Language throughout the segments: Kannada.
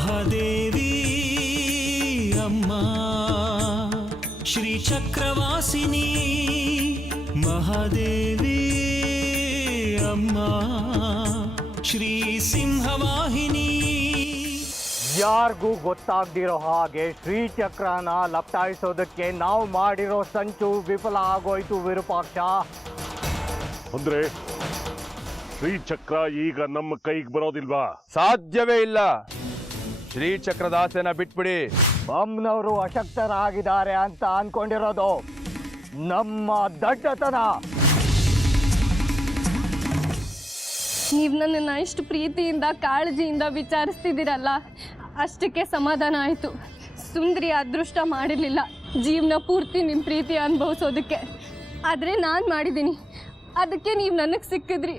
ಮಹಾದೇವಿ ಅಮ್ಮ ಶ್ರೀ ಚಕ್ರವಾಸಿನಿ ಮಹಾದೇವಿ ಅಮ್ಮ ಶ್ರೀ ಸಿಂಹವಾಹಿನಿ. ಯಾರಿಗೂ ಗೊತ್ತಾಗ್ದಿರೋ ಹಾಗೆ ಶ್ರೀಚಕ್ರನ ಲಪ್ಟಾಯಿಸೋದಕ್ಕೆ ನಾವು ಮಾಡಿರೋ ಸಂಚು ವಿಫಲ ಆಗೋಯ್ತು ವಿರೂಪಾಕ್ಷ. ಅಂದ್ರೆ ಶ್ರೀಚಕ್ರ ಈಗ ನಮ್ಮ ಕೈಗೆ ಬರೋದಿಲ್ವಾ? ಸಾಧ್ಯವೇ ಇಲ್ಲ. ಶ್ರೀಚಕ್ರದಾಸೆನ ಬಿಟ್ಬಿಡಿ. ಬಮ್ನವರು ಅಶಕ್ತರಾಗಿದ್ದಾರೆ ಅಂತ ಅನ್ಕೊಂಡಿರೋದು ನಮ್ಮ ದಡ್ಡತನ. ನೀವು ನನ್ನನ್ನು ಇಷ್ಟು ಪ್ರೀತಿಯಿಂದ ಕಾಳಜಿಯಿಂದ ವಿಚಾರಿಸ್ತಿದ್ದೀರಲ್ಲ, ಅಷ್ಟಕ್ಕೆ ಸಮಾಧಾನ ಆಯಿತು. ಸುಂದರಿ ಅದೃಷ್ಟ ಮಾಡಿರಲಿಲ್ಲ ಜೀವನ ಪೂರ್ತಿ ನಿಮ್ಮ ಪ್ರೀತಿ ಅನುಭವಿಸೋದಕ್ಕೆ. ಆದರೆ ನಾನು ಮಾಡಿದ್ದೀನಿ, ಅದಕ್ಕೆ ನೀವು ನನಗೆ ಸಿಕ್ಕಿದ್ರಿ.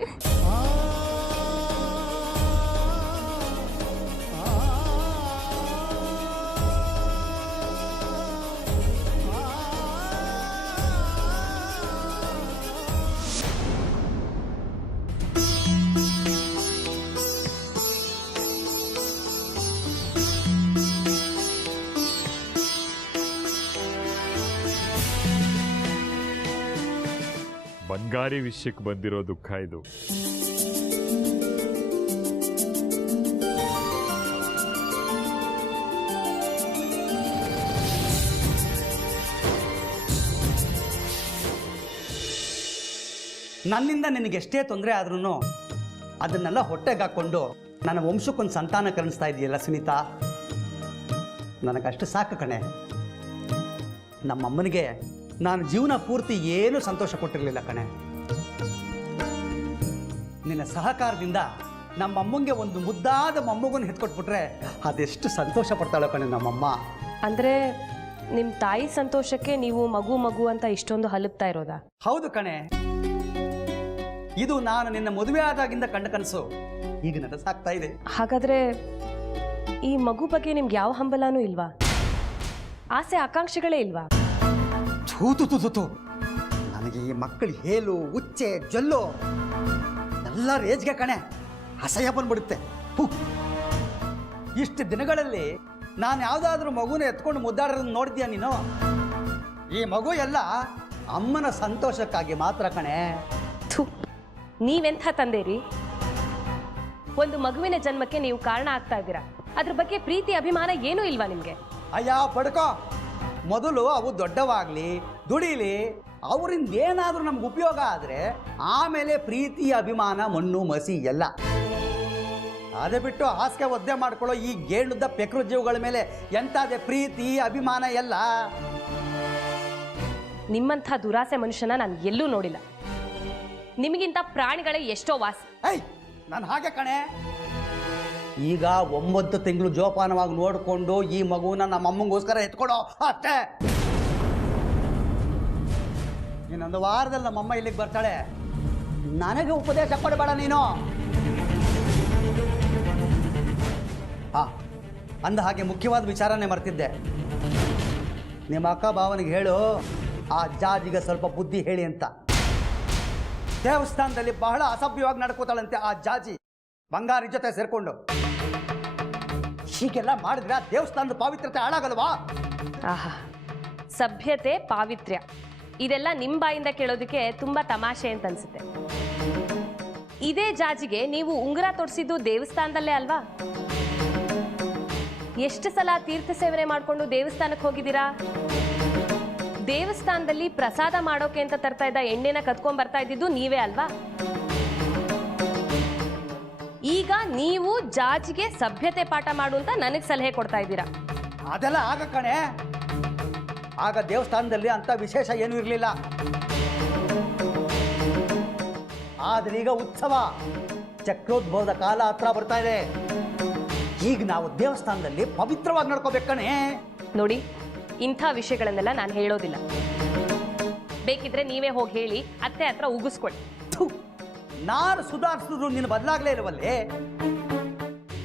ಬಂಗಾರಿ ವಿಷಯಕ್ಕೆ ಬಂದಿರೋ ದುಃಖ ಇದು. ನನ್ನಿಂದ ನಿನಗೆಷ್ಟೇ ತೊಂದರೆ ಆದ್ರೂ ಅದನ್ನೆಲ್ಲ ಹೊಟ್ಟೆಗೆ ಹಾಕ್ಕೊಂಡು ನನ್ನ ವಂಶಕ್ಕೊಂದು ಸಂತಾನ ಕಲಿಸ್ತಾ ಇದೆಯಲ್ಲ ಸುನೀತಾ, ನನಗಷ್ಟು ಸಾಕು ಕಣೆ. ನಮ್ಮಮ್ಮನಿಗೆ ನಾನು ಜೀವನ ಪೂರ್ತಿ ಏನೂ ಸಂತೋಷ ಕೊಟ್ಟಿರಲಿಲ್ಲ ಕಣೆ. ನಿನ್ನ ಸಹಕಾರದಿಂದ ನಮ್ಮಮ್ಮಂಗೆ ಒಂದು ಮುದ್ದಾದ ಮೊಮ್ಮಗನ ಹೆತ್ಕೊಟ್ಬಿಟ್ರೆ ಅದೆಷ್ಟು ಸಂತೋಷ ಪಡ್ತಾಳೋ ಕಣೆ ನಮ್ಮಮ್ಮ. ಅಂದರೆ ನಿಮ್ಮ ತಾಯಿ ಸಂತೋಷಕ್ಕೆ ನೀವು ಮಗು ಮಗು ಅಂತ ಇಷ್ಟೊಂದು ಹಲುಬ್ತಾ ಇರೋದಾ? ಹೌದು ಕಣೆ, ಇದು ನಾನು ನಿನ್ನ ಮದುವೆ ಆದಾಗಿಂದ ಕಂಡ ಕನಸು ಈಗ ನನಸಾಗ್ತಾ ಇದೆ. ಹಾಗಾದರೆ ಈ ಮಗು ಬಗ್ಗೆ ನಿಮ್ಗೆ ಯಾವ ಹಂಬಲನೂ ಇಲ್ವಾ? ಆಸೆ ಆಕಾಂಕ್ಷೆಗಳೇ ಇಲ್ವಾ? ಥೂತು ನನಗೆ ಈ ಮಕ್ಕಳು ಹೇಲು ಉಚ್ಚೆ ಜೊಲ್ಲು ಎಲ್ಲ ರೇಜ್ಗೆ ಕಣೆ ಅಸಹ್ಯ ಬಂದ್ಬಿಡುತ್ತೆ. ಇಷ್ಟು ದಿನಗಳಲ್ಲಿ ನಾನು ಯಾವುದಾದ್ರೂ ಮಗುನ ಎತ್ಕೊಂಡು ಮುದ್ದಾಡೋದನ್ನ ನೋಡಿದ್ಯಾ ನೀನು? ಈ ಮಗು ಎಲ್ಲ ಅಮ್ಮನ ಸಂತೋಷಕ್ಕಾಗಿ ಮಾತ್ರ ಕಣೆ. ನೀವೆಂಥ ತಂದೇರಿ? ಒಂದು ಮಗುವಿನ ಜನ್ಮಕ್ಕೆ ನೀವು ಕಾರಣ ಆಗ್ತಾ ಇದ್ದೀರಾ, ಅದ್ರ ಬಗ್ಗೆ ಪ್ರೀತಿ ಅಭಿಮಾನ ಏನೂ ಇಲ್ವಾ ನಿಮಗೆ? ಅಯ್ಯ ಪಡ್ಕೋ, ಮೊದಲು ಅವು ದೊಡ್ಡವಾಗಲಿ ದುಡೀಲಿ, ಅವರಿಂದ ಏನಾದರೂ ನಮ್ಗೆ ಉಪಯೋಗ ಆದರೆ ಆಮೇಲೆ ಪ್ರೀತಿ ಅಭಿಮಾನ ಮಣ್ಣು ಮಸಿ ಎಲ್ಲ. ಅದೇ ಬಿಟ್ಟು ಹಾಸಿಗೆ ಒದ್ದೆ ಮಾಡ್ಕೊಳ್ಳೋ ಈ ಗೇಣುದ್ದ ಪೆಕ್ರು ಜೀವಗಳ ಮೇಲೆ ಎಂತಾದೆ ಪ್ರೀತಿ ಅಭಿಮಾನ ಎಲ್ಲ? ನಿಮ್ಮಂಥ ದುರಾಸೆ ಮನುಷ್ಯನ ನಾನು ಎಲ್ಲೂ ನೋಡಿಲ್ಲ. ನಿಮಗಿಂತ ಪ್ರಾಣಿಗಳೇ ಎಷ್ಟೋ ವಾಸಿ. ನಾನು ಹಾಗೆ ಕಣೆ. ಈಗ 9 ತಿಂಗಳು ಜೋಪಾನವಾಗಿ ನೋಡಿಕೊಂಡು ಈ ಮಗುವನ್ನ ನಮ್ಮಮ್ಮಂಗೋಸ್ಕರ ಎತ್ಕೊಡೋ ಅಷ್ಟೇ. ಇನ್ನೊಂದು ವಾರದಲ್ಲಿ ನಮ್ಮಮ್ಮ ಇಲ್ಲಿಗೆ ಬರ್ತಾಳೆ, ನನಗೆ ಉಪದೇಶ ಕೊಡಬೇಡ ನೀನು. ಅಂದ ಹಾಗೆ ಮುಖ್ಯವಾದ ವಿಚಾರನೇ ಮರ್ತಿದ್ದೆ. ನಿಮ್ಮ ಅಕ್ಕ ಭಾವನಿಗೆ ಹೇಳು ಆ ಜಾಜಿಗೆ ಸ್ವಲ್ಪ ಬುದ್ಧಿ ಹೇಳಿ ಅಂತ. ದೇವಸ್ಥಾನದಲ್ಲಿ ಬಹಳ ಅಸಭ್ಯವಾಗಿ ನಡ್ಕೋತಾಳಂತೆ ಆ ಜಾಜಿ ಬಂಗಾರಿ ಜೊತೆ ಸೇರ್ಕೊಂಡು. ಹೀಗೆಲ್ಲ ಮಾಡಿದ್ರೆ ದೇವಸ್ಥಾನದ ಪಾವಿತ್ರತೆ ಹಾಳಾಗಲ್ವಾ? ಆಹಾ, ಸಭ್ಯತೆ ಪಾವಿತ್ರ್ಯ ಇದೆಲ್ಲ ನಿಮ್ಮ ಬಾಯಿಂದ ಕೇಳೋದಕ್ಕೆ ತುಂಬಾ ತಮಾಷೆ ಅಂತ ಅನ್ಸುತ್ತೆ. ಇದೇ ಜಾಜಿಗೆ ನೀವು ಉಂಗುರ ತೊಡಿಸಿದ್ದು ದೇವಸ್ಥಾನದಲ್ಲೇ ಅಲ್ವಾ? ಎಷ್ಟು ಸಲ ತೀರ್ಥ ಸೇವನೆ ಮಾಡಿಕೊಂಡು ದೇವಸ್ಥಾನಕ್ಕೆ ಹೋಗಿದ್ದೀರಾ? ದೇವಸ್ಥಾನದಲ್ಲಿ ಪ್ರಸಾದ ಮಾಡೋಕೆ ಅಂತ ತರ್ತಾ ಇದ್ದ ಎಣ್ಣೆನ ಕತ್ಕೊಂಡ್ ಬರ್ತಾ ಇದ್ದಿದ್ದು ನೀವೇ ಅಲ್ವಾ? ಈಗ ನೀವು ಜಾಜಿಗೆ ಸಭ್ಯತೆ ಪಾಠ ಮಾಡು ಅಂತ ನನಗೆ ಸಲಹೆ ಕೊಡ್ತಾ ಇದ್ದೀರಾ? ಅದೆಲ್ಲ ಆಗ ಕಣೆ. ಆಗ ದೇವಸ್ಥಾನದಲ್ಲಿ ಅಂತ ವಿಶೇಷ ಏನೂ ಇರಲಿಲ್ಲ. ಆದ್ರೆ ಈಗ ಉತ್ಸವ ಚಕ್ರೋದ್ಭವದ ಕಾಲ ಹತ್ರ ಬರ್ತಾ ಇದೆ. ಈಗ ನಾವು ದೇವಸ್ಥಾನದಲ್ಲಿ ಪವಿತ್ರವಾಗಿ ನಡ್ಕೋಬೇಕಣೆ. ನೋಡಿ, ಇಂಥ ವಿಷಯಗಳನ್ನೆಲ್ಲ ನಾನು ಹೇಳೋದಿಲ್ಲ. ಬೇಕಿದ್ರೆ ನೀವೇ ಹೋಗಿ ಹೇಳಿ ಅತ್ತೆ ಹತ್ರ ಉಗಿಸ್ಕೊಳ್ಳಿ. ನಾನು ಸುಧಾರಿಸಿದ್ರು ನೀನು ಬದಲಾಗ್ಲೇ ಇರುವಲ್ಲೇ.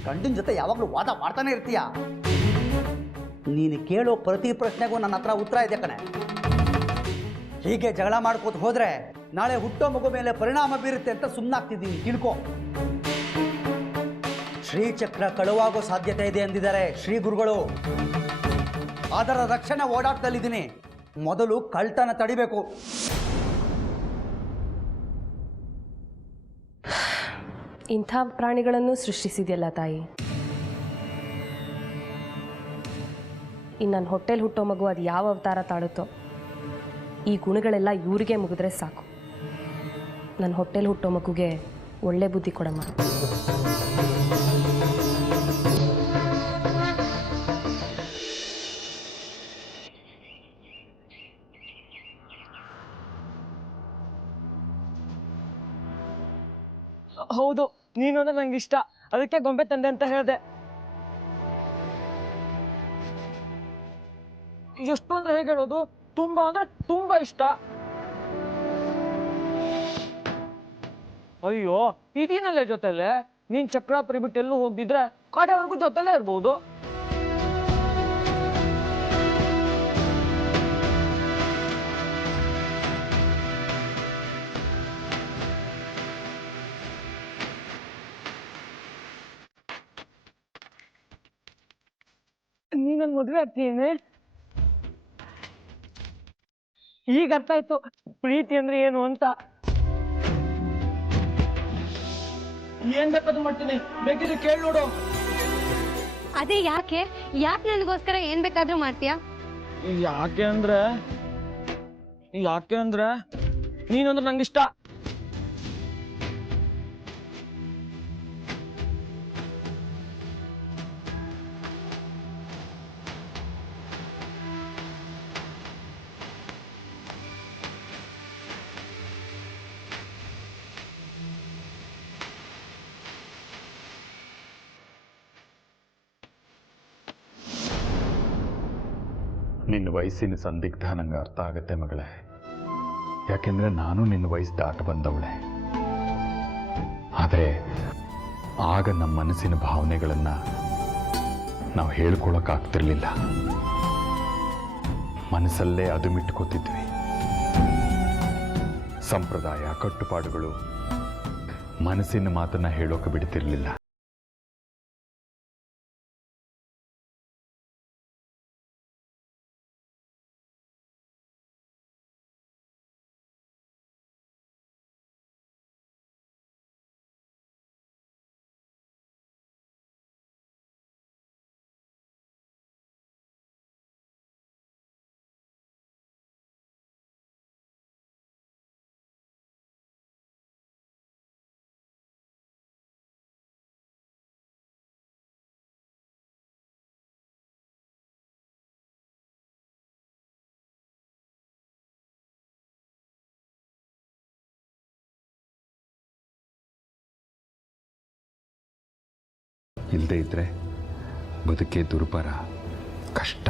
ಗಂಡಿನ ಜೊತೆ ಯಾವಾಗಲೂ ವಾದ ಮಾಡ್ತಾನೆ ಇರ್ತೀಯ. ನೀನು ಕೇಳೋ ಪ್ರತಿ ಪ್ರಶ್ನೆಗೂ ನನ್ನ ಹತ್ರ ಉತ್ತರ ಇದೆ ಕಣೆ. ಹೀಗೆ ಜಗಳ ಮಾಡ್ಕೋತ ಹೋದ್ರೆ ನಾಳೆ ಹುಟ್ಟೋ ಮಗು ಮೇಲೆ ಪರಿಣಾಮ ಬೀರುತ್ತೆ ಅಂತ ಸುಮ್ಮನಾಗ್ತಿದ್ದೀನಿ. ತಿಳ್ಕೊ. ಶ್ರೀಚಕ್ರ ಕಳುವಾಗೋ ಸಾಧ್ಯತೆ ಇದೆ ಎಂದಿದ್ದಾರೆ ಶ್ರೀ ಗುರುಗಳು. ಅದರ ರಕ್ಷಣೆ ಓಡಾಟದಲ್ಲಿದ್ದೀನಿ. ಮೊದಲು ಕಳ್ತನ ತಡಿಬೇಕು. ಇಂಥ ಪ್ರಾಣಿಗಳನ್ನು ಸೃಷ್ಟಿಸಿದೆಯಲ್ಲ ತಾಯಿ. ಇನ್ನು ನನ್ನ ಹೊಟ್ಟೆಲಿ ಹುಟ್ಟೋ ಮಗು ಅದು ಯಾವ ಅವತಾರ ತಾಳುತ್ತೋ ಈ ಗುಣಗಳೆಲ್ಲ ಇವರಿಗೆ ಮುಗಿದ್ರೆ ಸಾಕು. ನನ್ನ ಹೊಟ್ಟೆಲಿ ಹುಟ್ಟೋ ಮಗುಗೆ ಒಳ್ಳೆ ಬುದ್ಧಿ ಕೊಡಮ್ಮ. ಹೌದು, ನೀನು ಅಂದ್ರೆ ನಂಗೆ ಇಷ್ಟ, ಅದಕ್ಕೆ ಗೊಂಬೆ ತಂದೆ ಅಂತ ಹೇಳಿದೆ. ಎಷ್ಟು ಅಂದ್ರೆ ಹೇಗೆ ಹೇಳೋದು, ತುಂಬಾ ಅಂದ್ರೆ ತುಂಬಾ ಇಷ್ಟ. ಅಯ್ಯೋ, ಇದೀನಲ್ಲೇ ಜೊತೆಲೆ. ನೀನ್ ಚಕ್ರಾಪುರಿ ಬಿಟ್ಟು ಎಲ್ಲೂ ಹೋಗಿದ್ರೆ ಕಾಡೆವರೆಗೂ ಜೊತೆಲೇ ಇರ್ಬೋದು. ನೀನನ್ ಮದುವೆ ಆಗ್ತೀನಿ. ಈಗ ಅರ್ಥ ಆಯ್ತು ಪ್ರೀತಿ ಅಂದ್ರೆ ಏನು ಅಂತ. ಏನ್ ಬೇಕಾದ್ರೂ ಮಾಡ್ತೀನಿ, ಬೇಕಿದ್ರೆ ಕೇಳಿ ನೋಡು. ಅದೇ ಯಾಕೆ ನನಗೋಸ್ಕರ ಏನ್ ಬೇಕಾದ್ರೂ ಮಾಡ್ತೀಯಾ? ಯಾಕೆ ಅಂದ್ರೆ ನೀನಂದ್ರೆ ನಂಗಿಷ್ಟ. ನಿನ್ನ ವಯಸ್ಸಿನ ಸಂದಿಗ್ಧ ನಂಗೆ ಅರ್ಥ ಆಗುತ್ತೆ ಮಗಳೇ. ಯಾಕೆಂದರೆ ನಾನು ನಿನ್ನ ವಯಸ್ಸು ದಾಟ ಬಂದವಳೆ. ಆದರೆ ಆಗ ನಮ್ಮ ಮನಸ್ಸಿನ ಭಾವನೆಗಳನ್ನು ನಾವು ಹೇಳ್ಕೊಳಕ್ಕಾಗ್ತಿರ್ಲಿಲ್ಲ. ಮನಸ್ಸಲ್ಲೇ ಅದು ಮಿಟ್ಕೋತಿದ್ವಿ. ಸಂಪ್ರದಾಯ ಕಟ್ಟುಪಾಡುಗಳು ಮನಸ್ಸಿನ ಮಾತನ್ನು ಹೇಳೋಕೆ ಬಿಡ್ತಿರ್ಲಿಲ್ಲ. ಇಲ್ಲದೇ ಇದ್ದರೆ ಬದುಕೆ ದುರ್ಬರ, ಕಷ್ಟ.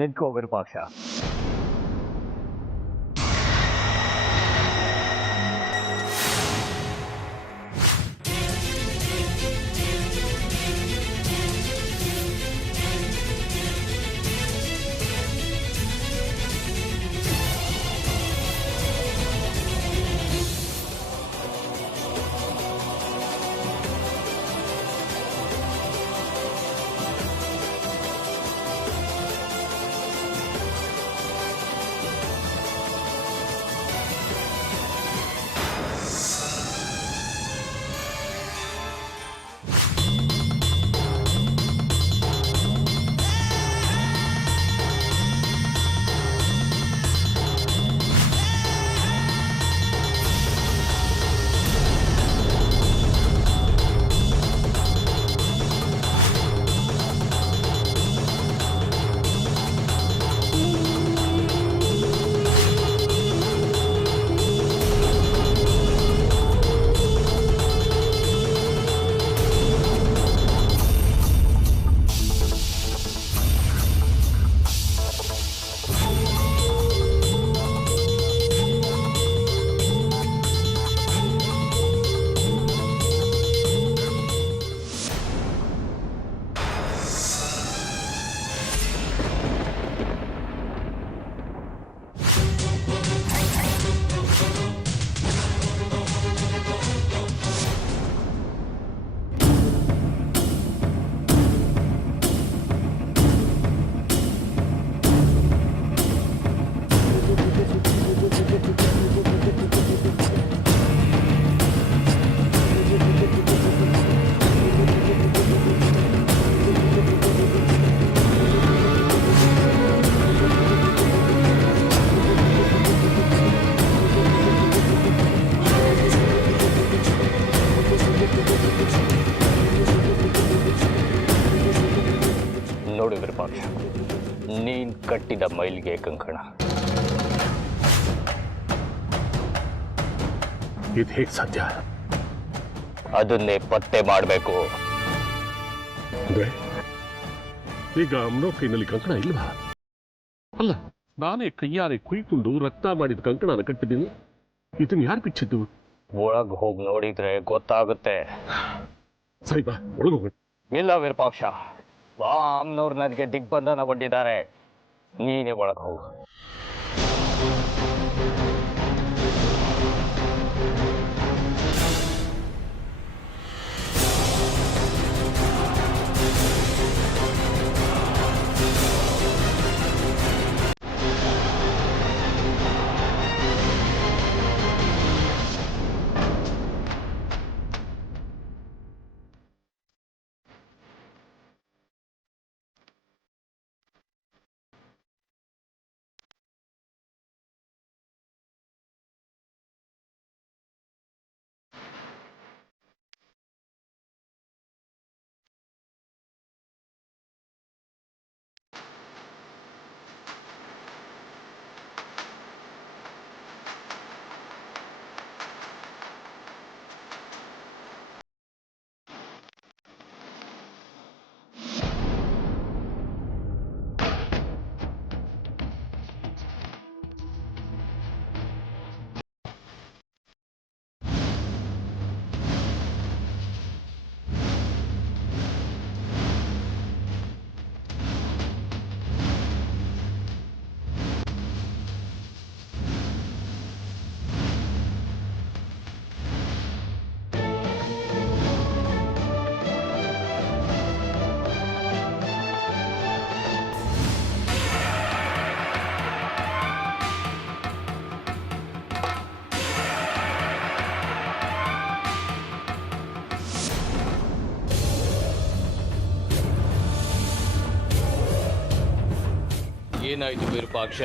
ನಿಂತ್ಕೋ ವಿರೂಪಾಕ್ಷ. ನೋಡಿ ವಿರೂಪಾಕ್ಷ, ನೀನ್ ಕಟ್ಟಿದ ಮೈಲಿಗೆ ಕಂಕಣ ಇದು ಹೇಗೆ ಸಾಧ್ಯ? ಅದನ್ನೇ ಪತ್ತೆ ಮಾಡಬೇಕು. ಅಂದ್ರೆ ಈಗ ಅಮ್ಮನೋ ಕೈನಲ್ಲಿ ಕಂಕಣ ಇಲ್ವಾ? ಅಲ್ಲ, ನಾನೇ ಕೈಯಾರೆ ಕುಯ್ಕೊಂಡು ರಕ್ತ ಮಾಡಿದ ಕಂಕಣನ ಕಟ್ಟಿದ್ದೀನಿ. ಇದನ್ನ ಯಾರು ಬಿಚ್ಚಿದ್ದು? ಒಳಗ್ ಹೋಗಿ ನೋಡಿದ್ರೆ ಗೊತ್ತಾಗುತ್ತೆ. ಸರಿ ಬಾ, ಒಳಗೋಗ. ಇಲ್ಲ ವಿರೂಪಾಕ್ಷ, ಅಮ್ಮನವ್ರು ನನಗೆ ದಿಗ್ಬಂಧನ ಕೊಟ್ಟಿದ್ದಾರೆ. ನೀನೇ ಒಳಗೆ ಹೋಗು. ಏನಾಯ್ತು ವಿರೂಪಾಕ್ಷ?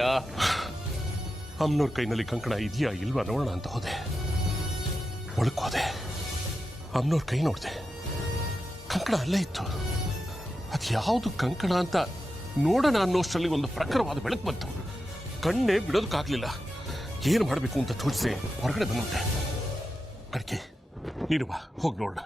ಅಮ್ಮನವ್ರ ಕೈನಲ್ಲಿ ಕಂಕಣ ಇದೆಯಾ ಇಲ್ವಾ ನೋಡೋಣ ಅಂತ ಹೋದೆ. ಒಳಕ್ಕೆ ಹೋದೆ, ಅಮ್ಮನವ್ರ ಕೈ ನೋಡಿದೆ, ಕಂಕಣ ಅಲ್ಲೇ ಇತ್ತು. ಅದು ಯಾವುದು ಕಂಕಣ ಅಂತ ನೋಡೋಣ ಅನ್ನೋಷ್ಟರಲ್ಲಿ ಒಂದು ಪ್ರಖರವಾದ ಬೆಳಕು ಬಂತು. ಕಣ್ಣೇ ಬಿಡೋದಕ್ಕಾಗಲಿಲ್ಲ. ಏನು ಮಾಡಬೇಕು ಅಂತ ತೋರಿಸಿ ಹೊರಗಡೆ ಬಂದಂತೆ. ಕಡ್ಕೆ, ನೀನು ಬಾ, ಹೋಗಿ ನೋಡೋಣ.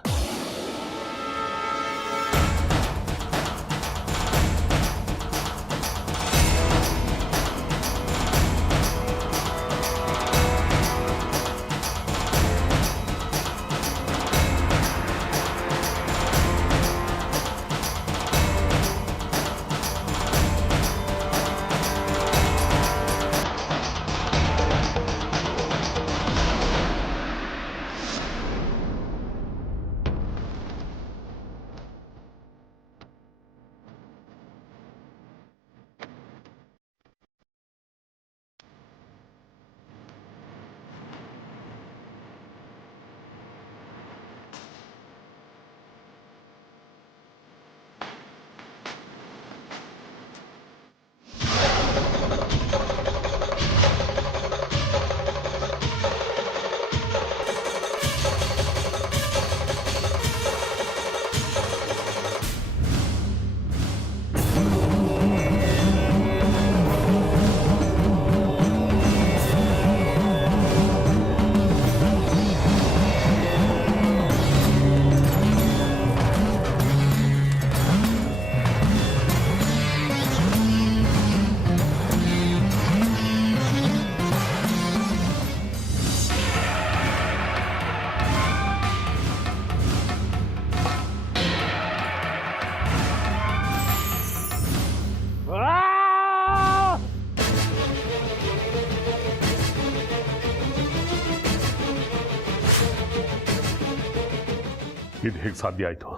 ಹೇಗೆ ಸಾಧ್ಯ ಆಯಿತು?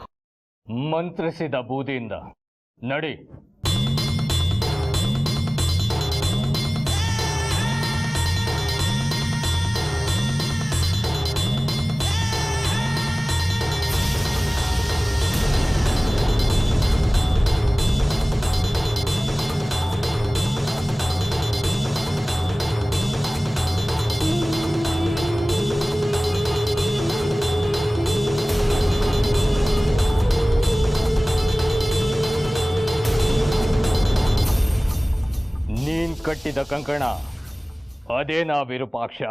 ಮಂತ್ರಿಸಿದ ಬೂದಿಯಿಂದ. ನಡಿ. ನೀನ್ ಕಟ್ಟಿದ ಕಂಕಣ ಅದೇನಾ ವಿರೂಪಾಕ್ಷ?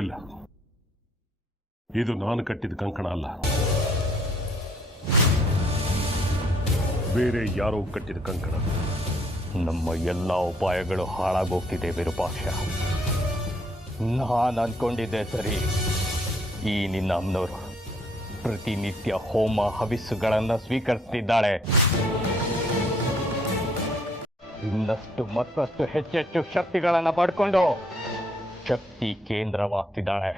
ಇಲ್ಲ, ಇದು ನಾನು ಕಟ್ಟಿದ ಕಂಕಣ ಅಲ್ಲ, ಬೇರೆ ಯಾರೋ ಕಟ್ಟಿದ ಕಂಕಣ. ನಮ್ಮ ಎಲ್ಲ ಉಪಾಯಗಳು ಹಾಳಾಗೋಗ್ತಿದೆ ವಿರೂಪಾಕ್ಷ. ನಾನು ಅನ್ಕೊಂಡಿದ್ದೆ ಸರಿ. ಈ ನಿನ್ನ ಅಮ್ಮನವರು ಪ್ರತಿನಿತ್ಯ ಹೋಮ ಹವಿಸ್ಸುಗಳನ್ನು ಸ್ವೀಕರಿಸ್ತಿದ್ದಾಳೆ. ಇನ್ನಷ್ಟು ಮತ್ತಷ್ಟು ಹೆಚ್ಚೆಚ್ಚು ಶಕ್ತಿಗಳನ್ನು ಪಡ್ಕೊಂಡು ಶಕ್ತಿ ಕೇಂದ್ರವಾಗ್ತಿದ್ದಾಳೆ.